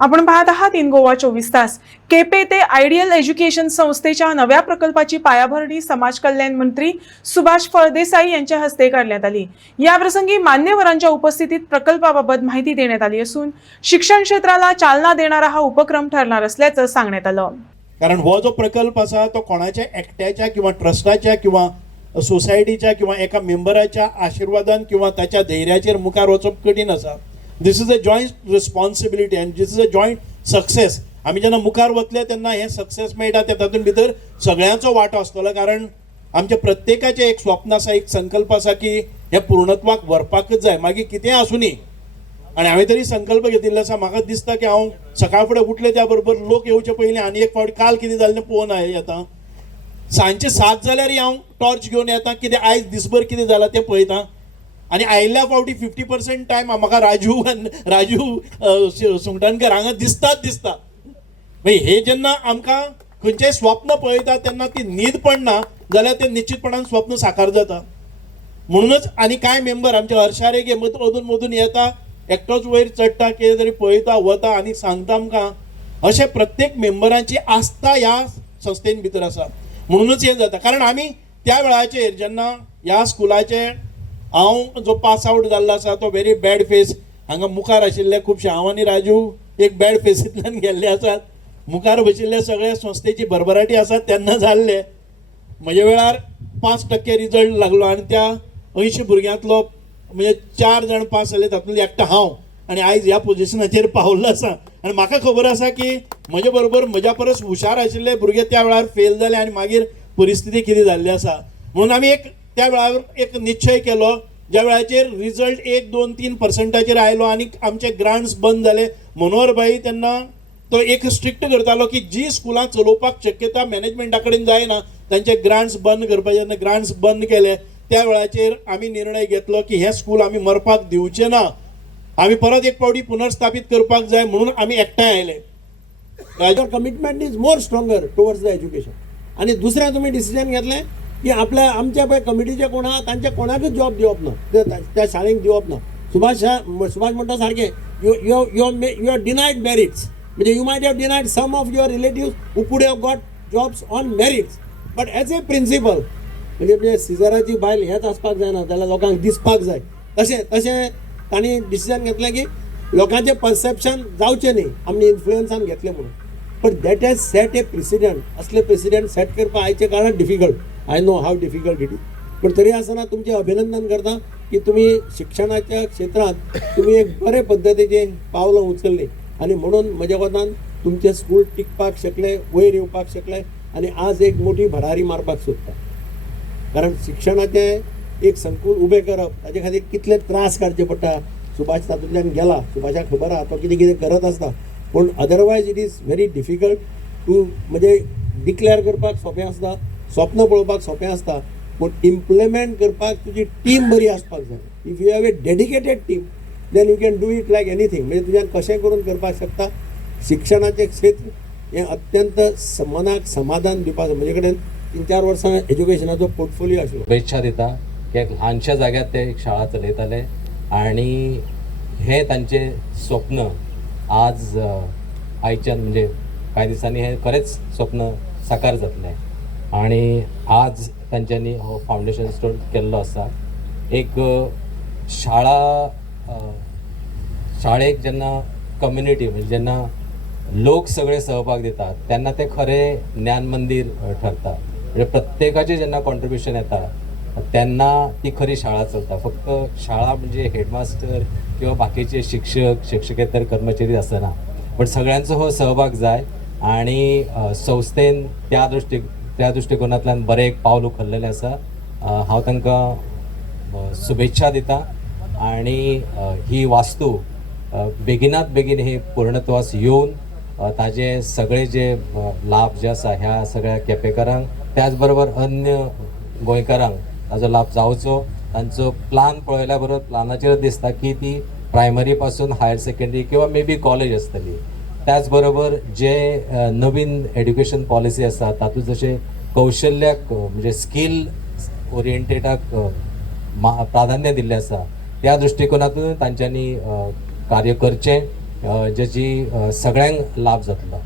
आपण पाहत आहात इन गोवा 24 तास. केपे ते आयडियल एज्युकेशन संस्थेच्या नव्या प्रकल्पाची पायाभरणी समाज कल्याण मंत्री सुभाष फळदेसाई यांच्या हस्ते करण्यात आली. याप्रसंगी मान्यवरांच्या उपस्थितीत प्रकल्पाबाबत माहिती देण्यात आली असून शिक्षण क्षेत्राला चालना देणारा हा उपक्रम ठरणार असल्याचं सांगण्यात आलं. कारण हो जो प्रकल्प असा तो कोणाच्या एकट्याच्या किंवा ट्रस्टाच्या किंवा सोसायटीच्या किंवा एका मेंबराच्या आशीर्वादान किंवा त्याच्या धैर्याचेर मुखार वचप कठीण असा. This is a joint responsibility and this is a joint success. आम्ही जेन्ना मुखार वतले तेन्ना हे सक्सेस मेळटा ते तातूंत भितर सगळ्यांचो वांटो आसतलो. कारण आमच्या प्रत्येकाचे एक स्वप्न आसा, एक संकल्प आसा की हे पूर्णत्वाक व्हरपाकच जाय, मागीर कितें आसूं न्ही. आणि हांवें तरी संकल्प घेतिल्लो आसा. म्हाका दिसता की हांव सकाळ फुडें उठले त्या बरोबर लोक येवचे पयलीं आनी एक फावट काल कितें जालें पळोवन येता. सांजचे 7 जाल्यारय हांव टॉर्च घेवन येता, कितें आयज दिसभर कितें जालां तें पळयतां. आनी आयिल्ल्या फावटी 50% टायम म्हाका राजू सुंगटानकर हांगा दिसता. हे जेन्ना आमकां खंयचेंय स्वप्न पळयता तेन्ना ती न्हीद पडना जाल्यार तें निश्चितपणान स्वप्न साकार जाता. म्हणूनच आनी कांय मेंबर आमचे हर्षारेगे अदून मदून येता, एकटोच वयर चडटा, कितें तरी पळयता वता आनी सांगता आमकां. अशें प्रत्येक मेंबरांची आस्था ह्या संस्थेन भितर आसा. म्हणूनच हें जाता. कारण आमी त्या वेळाचेर जेन्ना ह्या स्कुलाचे हांव जो पास आउट जाल्लो आसा तो व्हेरी बॅड फेस, हांगा मुखार आशिल्ले खुबशे हांव आनी राजू एक बॅड फेसींतल्यान गेल्ले आसात. मुखार बशिल्ले सगळे संस्थेची भरभराटी आसा तेन्ना जाल्ले. म्हज्या वेळार 5% रिजल्ट लागलो आनी त्या 80 भुरग्यांतलो म्हणजे 4 जाण पास जाले, तातूंतलो एकटो हांव. आनी आयज ह्या पोजिशनाचेर पावल्लो आसा. आनी म्हाका खबर आसा की म्हजे बरोबर म्हज्या परस हुशार आशिल्ले भुरगे त्या वेळार फेल जाले आनी मागीर परिस्थिती कितें जाल्ली आसा. म्हणून आमी त्या वेळार एक निश्चय केलो, ज्या वेळाचेर रिजल्ट 1, 2, 3% आयलो आनी आमचे ग्रांट्स बंद जाले. मनोहर भाई तेन्ना तो एक स्ट्रिक्ट करतालो की जी स्कुलां चलोवपाक शक्यता मॅनेजमेंटा कडेन जायना तांचे ग्रांट्स बंद करपाचे. जेन्ना ग्रांट्स बंद केले त्या वेळाचेर आमी निर्णय घेतलो की हे स्कूल आमी मरपाक दिवचे ना, आमी परत एक फावटी पुनर्स्थापीत करपाक जाय. म्हणून आमी एकठांय आयले. Your commitment is more stronger towards the education. आणि दुसरें तुमी डिसिजन घेतलें की आमच्या पळय कमिटीचे कोण आहा तांचे कोणाकूच जॉब दिवप ना, त्या शाळेक दिवप ना. सुभाष म्हणटा सारकें, यू आर डिनायड मेरिट्स. म्हणजे you might have denied some of your relatives who could have got jobs on merits, but as a principle म्हणजे सिजराची बायल हेच आसपाक जायना, जाल्यार लोकांक दिसपाक जाय. तशें तांणी डिसिजन घेतलें की लोकांचें परसेप्शन जावचें न्ही, आमी इन्फ्लुएन्सान घेतलें म्हणून. But that has set a precedent. असले प्रेसिडेंट सेट करपाक आयच्या काळात difficult. I know how difficult it is. पण तरी आसतना तुमचें अभिनंदन करता की तुमी शिक्षणाच्या क्षेत्रांत तुमी एक बरे पद्दतीचें पावलां उचललीं. आनी म्हणून म्हज्या कोतान तुमचें स्कूल टिकपाक शकलें, वयर येवपाक शकलें आनी आज एक मोठी भरारी मारपाक सोदता. कारण शिक्षणाचें एक संकूल उबें करप ताचे खातीर कितले त्रास काडचे पडटा. सुभाष तातूंतल्यान गेला, सुभाषाक खबर आहा तो कितें कितें करत आसता. पूण otherwise it is very difficult to म्हणजे डिक्लेअर करपाक सोंपें आसता, स्वप्न पळोवपाक सोंपें आसता, पूण इम्प्लिमेंट करपाक तुजी टीम बरी आसपाक जाय. If you have a dedicated team then you can do it like anything. म्हणजे तुज्यान कशें करून करपाक शकता. शिक्षणाचें क्षेत्र हें अत्यंत मनाक समाधान दिवपाक. म्हजे कडेन 3-4 वर्सां एज्युकेशनाचो पोर्टफोलियो आशिल्लो. शुभेच्छा दिता की एक ल्हानशा जाग्यार ते एक शाळा चलयताले आनी हे तांचे स्वप्न आज आयच्यान म्हणजे कांय दिसांनी हे खरेंच स्वप्न साकार जातलें. आणि आज तांच्यांनी हो फावंडेशन स्टोन केल्लो आसा. एक शाळेक जेन्ना कम्युनिटी म्हणजे जेन्ना लोक सगळे सहभाग दितात तेन्ना ते खरें ज्ञान मंदिर ठरता. म्हणजे प्रत्येकाचें जेन्ना कॉन्ट्रिब्युशन येता तेन्ना ती खरी शाळा चलता. फक्त शाळा म्हणजे हेडमास्टर किंवा बाकीचे शिक्षकेतर कर्मचारी आसना, पण सगळ्यांचो हो सहभाग जाय. आणि संस्थेन त्या दृश्टिकोनांतल्यान बरें एक पावल उखल्लेलें आसा. हांव तांकां शुभेच्छा दिता. आणि ही वास्तू बेगिनात बेगीन ही पूर्णत्वास येवन ताजे सगळे जे लाभ जे आसा ह्या सगळ्या केपेकारांक त्याच बरोबर अन्य गोंयकारांक ताजो लाभ जावचो. तांचो प्लान पळयल्या बरोबर प्लानाचेर दिसता की ती प्रायमरी पासून हायर सेकंडरी किंवा मे बी कॉलेज आसतली. त्याच बरोबर जे नवीन एड्युकेशन पॉलिसी आसा तातूंत जशें कौशल्याक म्हणजे स्कील ओरिएंटेडाक प्राधान्य दिल्लें आसा त्या दृश्टिकोनातून तांच्यांनी कार्य करचें. जेची सगळ्यांक लाभ जातलो.